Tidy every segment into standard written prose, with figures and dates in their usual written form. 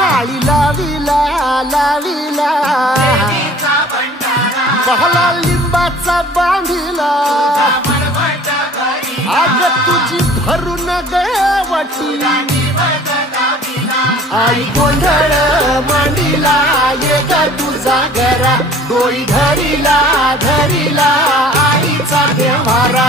आळी लाविला लाविला पहला लिंबाचा बांधिला आग तुझी भरून गवटी आई गोंधळ मांडीला ये ग तुझा घरा डोळी धरीला धरीला आईचा देवारा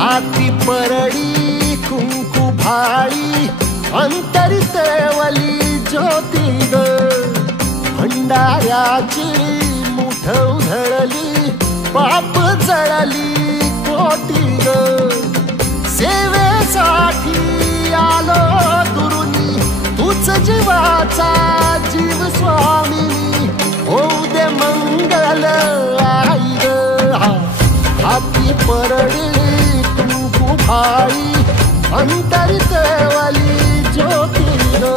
हाती परडी कुंकू भाळी अंतरित वली ज्योती ग भंडाऱ्याची मुठ उधळली पाप जळली कोटी ग सेवेसाठी आलो दुरुनी तूच जीवाचा जीव स्वामिनी होऊ दे मंगल आई ग हाती परडी भाई अंतरित वाली ज्योती ग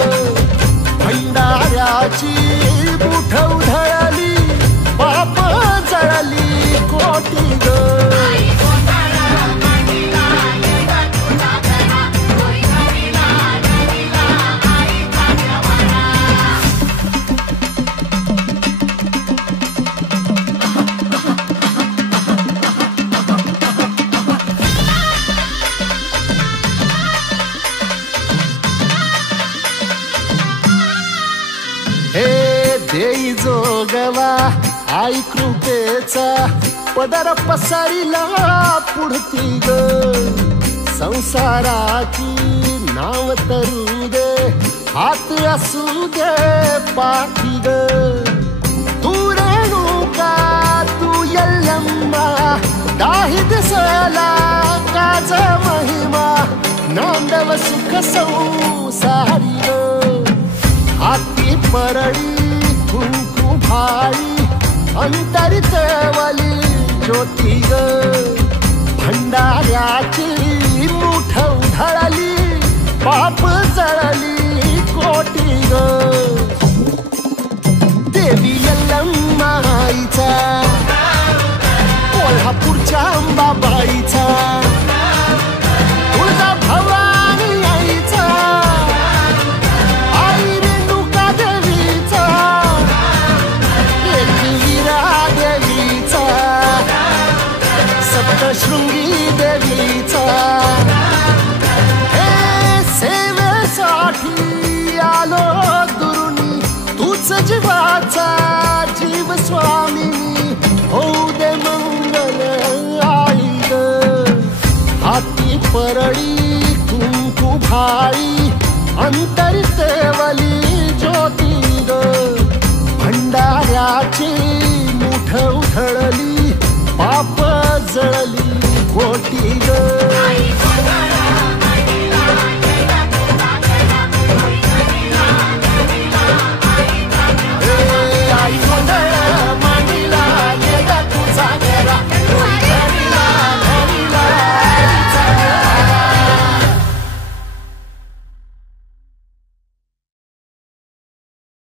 भंडाऱ्याची मुठ उधळली पाप जळली कोटी ग देई जोगवा आई कृपेचा पदर पसरिला पुढती ग संसाराची नाव तरू दे हात असू दे पाठी ग तू रेणुका तू यल्लम्मा दाही दिसला काज महिमा नांदव सुख संसारी ग हाती परडी कुंकू भाई अंतरित वाली ज्योती ग भंडाऱ्याची मुठ उधळली पाप जळली कोटी ग देवी यल्लम्मा आईचा कोल्हापूरच्या अंबाबाईचा तुळजा भवानी आईचा शृंगी देवीचा हे सेवेसाठी आलो दुरुनी तूच जीवाचा जीव स्वामिनी होऊ दे मंगल आई ग हाती परडी कुंकू भाई अंतरित वली